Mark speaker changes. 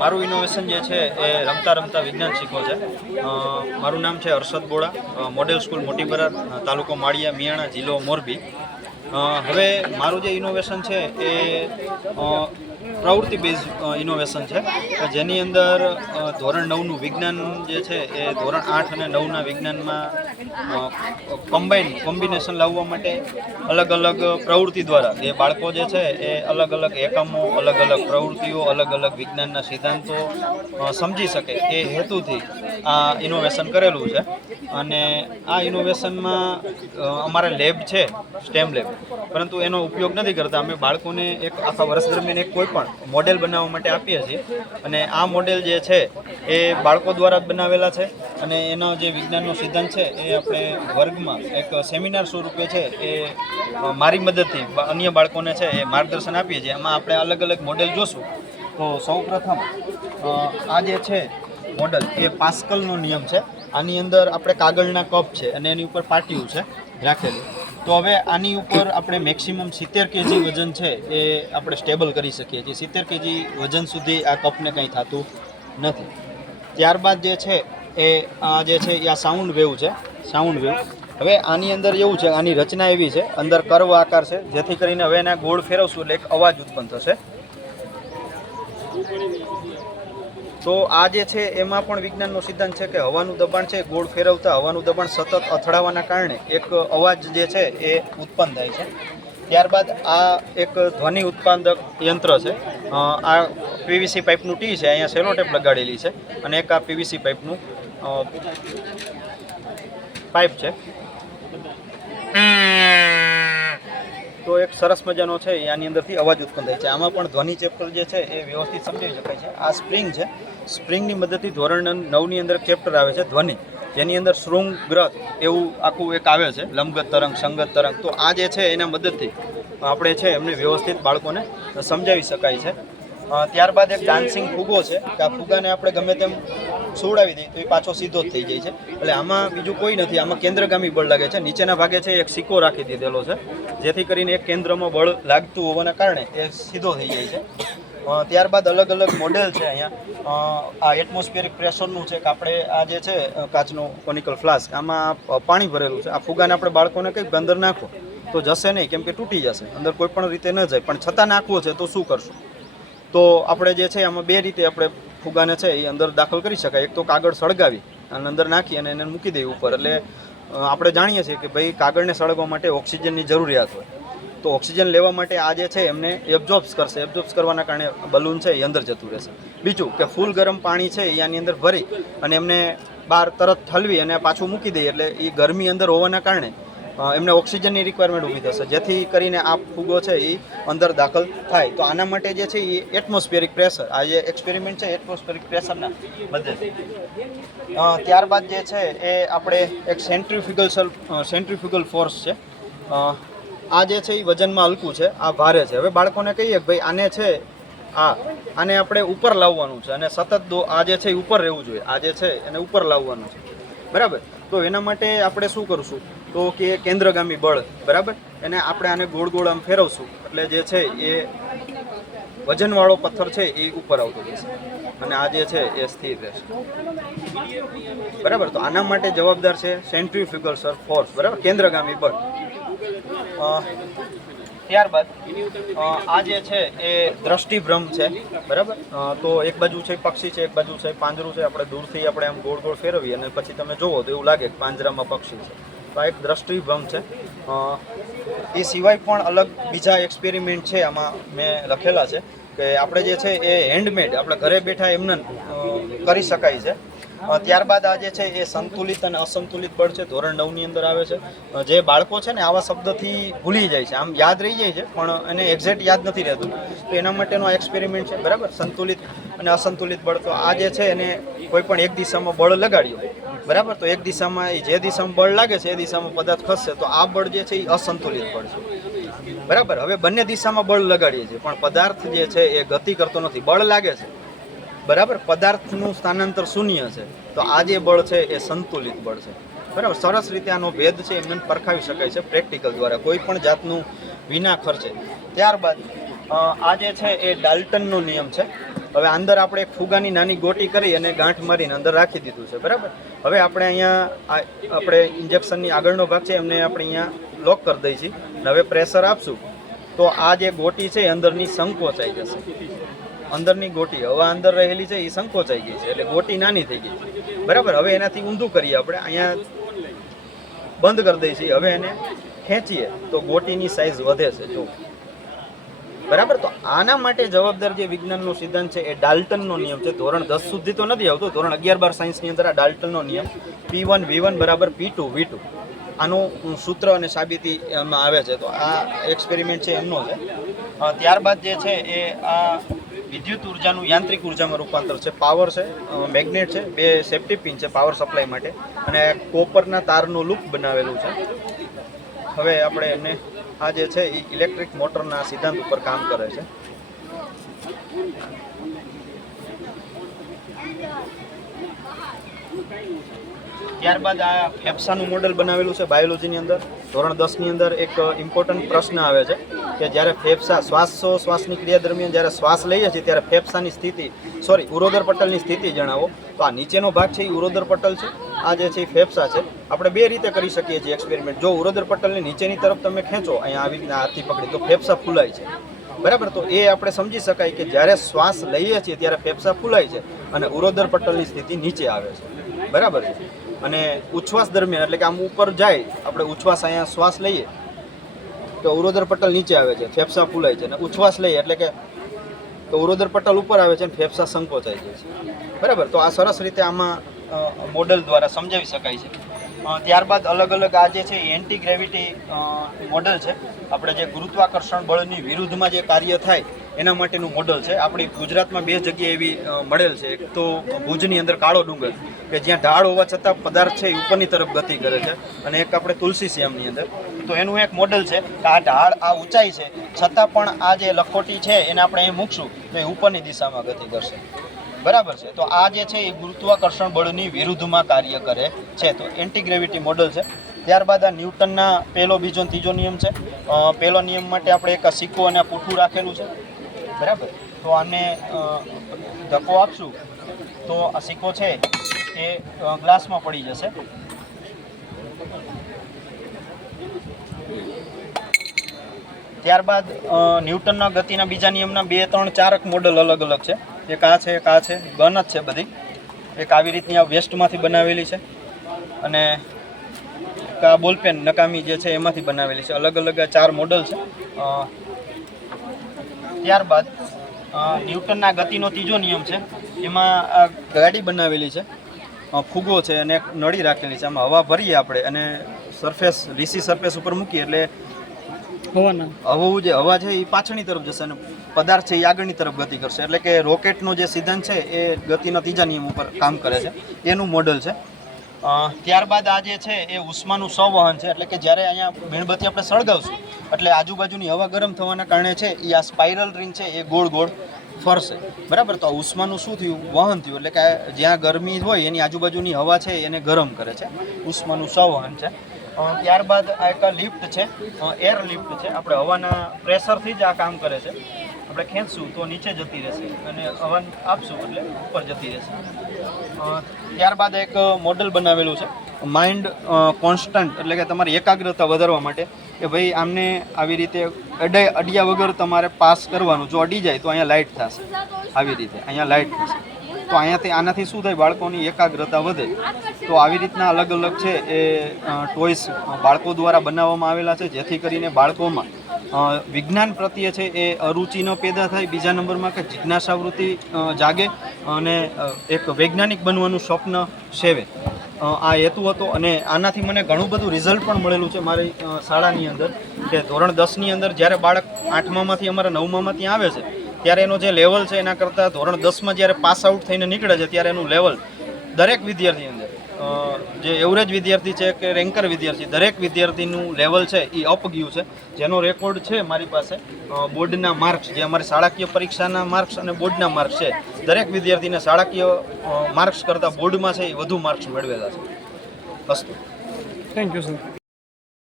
Speaker 1: મારું ઇનોવેશન જે છે એ રમતા રમતા વિજ્ઞાન શીખો છે. મારું નામ છે હર્ષદ બોડા. મોડેલ સ્કૂલ મોટી બરાર તાલુકો માળિયા, મિયાણા, જિલ્લો મોરબી. હવે મારું જે ઇનોવેશન છે એ પ્રવૃત્તિ બેઝ ઇનોવેશન છે. જેની અંદર ધોરણ નવનું વિજ્ઞાન જે છે એ ધોરણ આઠ અને નવના વિજ્ઞાનમાં કમ્બાઈન કોમ્બિનેશન લાવવા માટે અલગ અલગ પ્રવૃત્તિ દ્વારા એ બાળકો જે છે એ અલગ અલગ એકમો, અલગ અલગ પ્રવૃત્તિઓ, અલગ અલગ વિજ્ઞાનના સિદ્ધાંતો સમજી શકે એ હેતુથી આ ઇનોવેશન કરેલું છે. અને આ ઇનોવેશનમાં અમારા લેબ છે સ્ટેમ લેબ પરંતુ એનો ઉપયોગ નથી કરતા. અમે બાળકોને એક આખા વર્ષ દરમિયાન એક કોઈ પણ મોડેલ બનાવવા માટે આપીએ છીએ. અને આ મોડેલ જે છે, એ બાળકો દ્વારા બનાવેલા છે અને એનો જે વિજ્ઞાનનો સિદ્ધાંત છે, એ આપણે વર્ગમાં એક સેમિનાર સ્વરૂપે છે, એ મારી મદદથી અન્ય બાળકોને છે, એ માર્ગદર્શન આપીએ છીએ. એમાં આપણે અલગ અલગ મોડેલ જોશું. તો સૌપ્રથમ આ જે છે મોડલ, એ પાસ્કલનો નિયમ છે. આની અંદર આપણે કાગળના કપ છે અને એની ઉપર પાટિયું છે રાખેલું. તો હવે આની ઉપર આપણે મેક્સિમમ સિત્તેર કેજી વજન છે એ આપણે સ્ટેબલ કરી શકીએ છીએ. સિત્તેર કેજી વજન સુધી આ કપને કંઈ થતું નથી. ત્યારબાદ જે છે એ આ જે છે એ આ સાઉન્ડ વેવ છે. સાઉન્ડ વેવ હવે આની અંદર એવું છે, આની રચના એવી છે, અંદર કર્વ આકાર છે, જેથી કરીને હવે એને ગોળ ફેરવશું એટલે એક અવાજ ઉત્પન્ન થશે. તો આ જે છે, એમાં પણ વિજ્ઞાનનો સિદ્ધાંત છે કે હવાનું દબાણ છે, ગોળ ફેરવતા હવાનું દબાણ સતત અથડાવાના કારણે એક અવાજ જે છે, એ ઉત્પન્ન થાય છે. ત્યારબાદ આ એક ધ્વનિ ઉત્પાદક યંત્ર છે. આ પીવીસી પાઇપનું ટી છે, અહીંયા સેલો ટેપ લગાડેલી છે અને એક આ પીવીસી પાઇપનું પાઇપ છે. તો એક સરસ મજાનો છે આની અંદરથી અવાજ ઉત્પન્ન થાય છે. આમાં પણ ધ્વનિ ચેપ્ટર જે છે, એ વ્યવસ્થિત સમજાવી શકાય છે. આ સ્પ્રિંગ છે. સ્પ્રિંગની મદદથી ધોરણ નવની અંદર ચેપ્ટર આવે છે, ધ્વનિ. જેની અંદર શૃંગ ગ્રથ એવું આખું એક આવે છે, લંબગત તરંગ, સંગત તરંગ. તો આ જે છે, એના મદદથી આપણે છે, એમને વ્યવસ્થિત બાળકોને સમજાવી શકાય છે. ત્યારબાદ એક ડાન્સિંગ ફુગો છે, કે આ ફુગાને આપણે ગમે તેમ સુવડાવી દઈએ, તો એ પાછો સીધો જ થઈ જાય છે. એટલે આમાં બીજું કોઈ નથી, આમાં કેન્દ્રગામી બળ લાગે છે. નીચેના ભાગે છે એક સિક્કો રાખી દીધેલો છે, જેથી કરીને એક કેન્દ્રમાં બળ લાગતું હોવાના કારણે એ સીધો થઈ જાય છે. ત્યારબાદ અલગ અલગ મોડેલ છે અહીંયા. આ એટમોસ્ફિયરિક પ્રેશરનું છે, કે આપણે આ જે છે કાચનો કોનિકલ ફ્લાસ્ક આમાં પાણી ભરેલું છે. આ ફુગાને આપણે બાળકોને કંઈક અંદર નાખો, તો જશે નહીં, કેમ કે તૂટી જશે, અંદર કોઈ પણ રીતે ન જાય. પણ છતાં નાખવો છે, તો શું કરશું? તો આપણે જે છે, આમાં બે રીતે આપણે ફુગાને છે, એ અંદર દાખલ કરી શકાય. એક તો કાગળ સળગાવી અને અંદર નાખી અને એને મૂકી દઈએ ઉપર. એટલે આપણે જાણીએ છીએ કે ભાઈ કાગળને સળગવા માટે ઓક્સિજનની જરૂરિયાત હોય. તો ઓક્સિજન લેવા માટે આ જે છે, એમને એબ્ઝોર્બ્સ કરશે. એબ્ઝોર્બ્સ કરવાના કારણે બલૂન છે, એ અંદર જતું રહેશે. બીજું કે ફૂલ ગરમ પાણી છે, એ આની અંદર ભરી અને એમને બહાર તરત ઠલવી અને પાછું મૂકી દઈએ એટલે એ ગરમી અંદર હોવાના કારણે એમને ઓક્સિજનની રિક્વાયરમેન્ટ ઊભી થશે. જેથી કરીને આ ફૂગો છે એ અંદર દાખલ થાય. તો આના માટે જે છે એ એટમોસ્ફિયરિક પ્રેશર આ જે એક્સપેરિમેન્ટ છે એટમોસ્ફિયરિક પ્રેશરના બધે ત્યારબાદ જે છે એ આપણે એક સેન્ટ્રીફ્યુગલ સેન્ટ્રીફ્યુગલ ફોર્સ છે. આ જે છે એ વજનમાં હલકું છે. આ ભારે છે. હવે બાળકોને કહીએ કે ભાઈ આને છે આ, આને આપણે ઉપર લાવવાનું છે. અને સતત દો, આ જે છે એ ઉપર રહેવું જોઈએ. આ જે છે એને ઉપર લાવવાનું છે. બરાબર? તો એના માટે આપણે શું કરશું? તો કે કેન્દ્રગામી બળ, બરાબર? એને આપણે આને ગોળ ગોળ આમ ફેરવશું. એટલે જે છે એ વજનવાળો પથ્થર છે એ ઉપર આવતો જશે. અને આ જે છે એ સ્થિર રહેશે. બરાબર? તો આના માટે જવાબદાર છે સેન્ટ્રીફ્યુગલ સર ફોર્સ બરાબર? કેન્દ્રગામી બળ. ત્યારબાદ આ જે છે એ દ્રષ્ટિભ્રમ છે, બરાબર? તો એક બાજુ છે પક્ષી છે, એક બાજુ છે પાંજરું છે. આપણે દૂરથી આપણે આમ ગોળ ગોળ ફેરવીએ અને પછી તમે જુઓ તો એવું લાગે કે પાંજરામાં પક્ષી છે. એક દ્રષ્ટિભ્રમ છે. એ સિવાય પણ અલગ બીજા એક્સપેરિમેન્ટ છે આમાં મેં લખેલા છે કે આપણે જે છે એ હેન્ડમેડ આપણે ઘરે બેઠા એમને કરી શકાય છે. ત્યારબાદ આ જે છે એ સંતુલિત અને અસંતુલિત બળ છે, ધોરણ નવની અંદર આવે છે. જે બાળકો છે ને આવા શબ્દથી ભૂલી જાય છે. આમ યાદ રહી જાય છે, પણ એને એક્ઝેક્ટ યાદ નથી રહેતું. તો એના માટેનો એક્સપેરિમેન્ટ છે, બરાબર? સંતુલિત અને અસંતુલિત બળ તો આ જે છે એને કોઈ પણ એક દિશામાં બળ લગાડ્યું બરાબર? તો એક દિશામાં જે દિશામાં બળ લાગે છે એ દિશામાં પદાર્થ ખસશે. તો આ બળ જે છે એ અસંતુલિત બળ છે. બરાબર? હવે બંને દિશામાં બળ લગાડીએ છીએ. પણ પદાર્થ જે છે એ ગતિ કરતો નથી. બળ લાગે છે. બરાબર? પદાર્થનું સ્થાનાંતર શૂન્ય છે. તો આ જે બળ છે એ સંતુલિત બળ છે. બરાબર? સરસ રીતે આનો ભેદ છે એમને પરખાવી શકાય છે પ્રેક્ટિકલ દ્વારા. કોઈ પણ જાતનું વિના ખર્ચે ત્યારબાદ આ જે છે એ ડાલ્ટનનો નિયમ છે. હવે અંદર આપણે એક ફુગાની નાની ગોટી કરી અને ગાંઠ મારીને અંદર રાખી દીધું છે, બરાબર? હવે આપણે અહીંયા આપણે ઇન્જેક્શનની આગળનો ભાગ છે, એમને આપણે અહીંયા લોક કરી દઈએ છીએ અને હવે પ્રેશર આપશું. તો આ જે ગોટી છે અંદરની સંકોચાઈ જશે. અંદરની ગોટી, હવા અંદર રહેલી છે, એ સંકોચાઈ ગઈ છે. એટલે ગોટી નાની થઈ ગઈ છે. બરાબર? હવે એનાથી ઊંધું કરીએ આપણે. અહીંયા બંધ કરી દઈએ છીએ હવે એને ખેંચીએ તો ગોટીની સાઇઝ વધે છે. જો બરાબર? તો આના માટે જવાબદાર જે વિજ્ઞાનનો સિદ્ધાંત છે, એ ડાલ્ટનનો નિયમ છે. ધોરણ દસ સુધી તો નથી આવતો. ધોરણ અગિયાર બાર સાયન્સની અંદર આ ડાલ્ટનનો નિયમ. પી વન વી વન બરાબર પી ટુ વી ટુ આનું સૂત્ર અને સાબિતી એમાં આવે છે. તો આ એક્સપેરિમેન્ટ છે એમનો છે ત્યારબાદ જે છે, એ આ વિદ્યુત ઉર્જાનું યાંત્રિક ઉર્જામાં રૂપાંતર છે. પાવર છે મેગ્નેટ છે, બે સેફ્ટી પિન છે પાવર સપ્લાય માટે. અને કોપરના તારનું લૂપ બનાવેલું છે. હવે આપણે એને આ જે છે એ ઇલેક્ટ્રિક મોટરના સિદ્ધાંત ઉપર કામ કરે છે. ત્યારબાદ આ ફેફસાનું મોડેલ બનાવેલું છે બાયોલોજીની અંદર. ધોરણ દસની અંદર એક ઇમ્પોર્ટન્ટ પ્રશ્ન આવે છે કે જ્યારે ફેફસા શ્વાસો શ્વાસની ક્રિયા દરમિયાન જ્યારે શ્વાસ લઈએ છીએ ત્યારે ફેફસાની સ્થિતિ સોરી ઉરોદર પટલની સ્થિતિ જણાવો. તો આ નીચેનો ભાગ છે એ ઉરોદર પટલ છે. આ જે છે એ ફેફસા છે. આપણે બે રીતે કરી શકીએ છીએ એક્સપેરિમેન્ટ જો ઉરોદર પટલની નીચેની તરફ તમે ખેંચો, અહીંયા આવી રીતના હાથથી પકડી, તો ફેફસા ફૂલાય છે. બરાબર? તો એ આપણે સમજી શકાય કે જ્યારે શ્વાસ લઈએ છીએ ત્યારે ફેફસા ફૂલાય છે અને ઉરોદર પટલની સ્થિતિ નીચે આવે છે. બરાબર છે? અને ઉચ્છ્વાસ દરમિયાન, એટલે કે આમ ઉપર જાય, આપણે ઉચ્છ્વાસ અહીંયા શ્વાસ લઈએ, તો ઉરોદર પટલ નીચે આવે છે, ફેફસા ફૂલાય છે, અને ઉચ્છ્વાસ લઈએ, એટલે કે તો ઉરોદર પટલ ઉપર આવે છે અને ફેફસા સંકોચાઈ જાય છે. બરાબર? તો આ સરસ રીતે આમાં મોડલ દ્વારા સમજાવી શકાય છે. ત્યારબાદ અલગ અલગ આ જે છે એન્ટી ગ્રેવિટી મોડલ છે. આપણે જે ગુરુત્વાકર્ષણ બળની વિરુદ્ધમાં જે કાર્ય થાય એના માટેનું મોડલ છે. આપણી ગુજરાતમાં બે જગ્યાએ એવી મળેલ છે. એક તો ભુજની અંદર કાળો ડુંગર, કે જ્યાં ઢાળ હોવા છતાં પદાર્થ છે એ ઉપરની તરફ ગતિ કરે છે, અને એક આપણે તુલસી શ્યામની અંદર. તો એનું એક મોડલ છે કે આ ઢાળ આ ઊંચાઈ છે, છતાં પણ આ જે લખોટી છે એને આપણે અહીં મૂકશું, તો એ ઉપરની દિશામાં ગતિ કરશે. બરાબર છે? તો આ જે છે એ ગુરુત્વાકર્ષણ બળની વિરુદ્ધમાં કાર્ય કરે છે. તો એન્ટીગ્રેવિટી મોડલ છે. ત્યારબાદ આ ન્યૂટનના પહેલો બીજો ત્રીજો નિયમ છે. પહેલો નિયમ માટે આપણે એક સિક્કો અને પૂઠું રાખેલું છે. બરાબર? તો આને ધક્કો આપશું તો આ સિક્કો છે એ ગ્લાસમાં પડી જશે. ત્યારબાદ ન્યૂટનના ગતિના બીજા નિયમના બે, ત્રણ ચારક મોડલ અલગ અલગ છે. એક આ છે, એક આ છે, ગન જ છે બધી. એક આવી રીતની આ વેસ્ટમાંથી બનાવેલી છે. અને એક આ બોલપેન નકામી જે છે એમાંથી બનાવેલી છે. અલગ અલગ ચાર મોડલ છે. ત્યારબાદ ન્યૂટનના ગતિનો ત્રીજો નિયમ છે. એમાં આ ગાડી બનાવેલી છે. ફુગો છે અને એક નળી રાખેલી છે. આમાં હવા ભરીએ આપણે અને સરફેસ રીસી સરફેસ ઉપર મૂકીએ એટલે હવું જે હવા છે એ પાછળની તરફ જશે અને પદાર્થ છે એ આગળની તરફ ગતિ કરશે. એટલે કે રોકેટનો જે સિદ્ધાંત છે એ ગતિના ત્રીજા નિયમ ઉપર કામ કરે છે. એનું મોડલ છે. ત્યારબાદ આ જે છે એ ઉષ્માનું સંવહન છે. એટલે કે જ્યારે અહીંયા મીણબત્તી આપણે સળગાવશું, એટલે આજુબાજુની હવા ગરમ થવાના કારણે છે એ આ સ્પાઇરલ રિંગ છે એ ગોળ ગોળ ફરશે. બરાબર? તો આ ઉષ્માનું શું થયું? વહન થયું. એટલે કે જ્યાં ગરમી હોય એની આજુબાજુની હવા છે એને ગરમ કરે છે. ઉષ્માનું સંવહન છે. ત્યારબાદ આ એક લિફ્ટ છે. એર લિફ્ટ છે. આપણે હવાના પ્રેશરથી જ આ કામ કરે છે. આપણે ખેંચશું તો નીચે જતી રહેશે અને અવન આપશું એટલે ઉપર જતી રહેશે. ત્યારબાદ એક મોડલ બનાવેલું છે માઇન્ડ કોન્સ્ટન્ટ એટલે કે તમારી એકાગ્રતા વધારવા માટે, કે ભાઈ આમને આવી રીતે અડે, અડિયા વગર તમારે પાસ કરવાનું, જો અડી જાય તો અહીંયા લાઇટ થશે, આવી રીતે, અહીંયા લાઇટ થશે. તો અહીંયાથી, આનાથી શું થાય, બાળકોની એકાગ્રતા વધે. તો આવી રીતના અલગ અલગ છે એ ટોયસ બાળકો દ્વારા બનાવવામાં આવેલા છે, જેથી કરીને બાળકોમાં વિજ્ઞાન પ્રત્યે છે એ અરુચિ ન પેદા થાય, બીજા નંબરમાં કે જિજ્ઞાસાવૃત્તિ જાગે અને એક વૈજ્ઞાનિક બનવાનું સ્વપ્ન સેવે. આ હેતુ હતો અને આનાથી મને ઘણું બધું રિઝલ્ટ પણ મળેલું છે મારી શાળાની અંદર કે ધોરણ દસની અંદર જ્યારે બાળક આઠમામાંથી અમારા નવમામાં ત્યાં આવે છે, ત્યારે એનો જે લેવલ છે એના કરતાં ધોરણ દસમાં જ્યારે પાસ આઉટ થઈને નીકળે છે, ત્યારે એનું લેવલ દરેક વિદ્યાર્થી અંદર જે એવરેજ વિદ્યાર્થી છે કે રેન્કર વિદ્યાર્થી, દરેક વિદ્યાર્થીનું લેવલ છે એ અપ ગયું છે. જેનો રેકોર્ડ છે મારી પાસે બોર્ડના માર્ક્સ જે અમારી શાળાકીય પરીક્ષાના માર્ક્સ અને બોર્ડના માર્ક્સ છે. દરેક વિદ્યાર્થીને શાળાકીય માર્ક્સ કરતાં બોર્ડમાં છે એ વધુ માર્ક્સ મેળવેલા છે. અસ્તુ
Speaker 2: થેન્ક યુ સર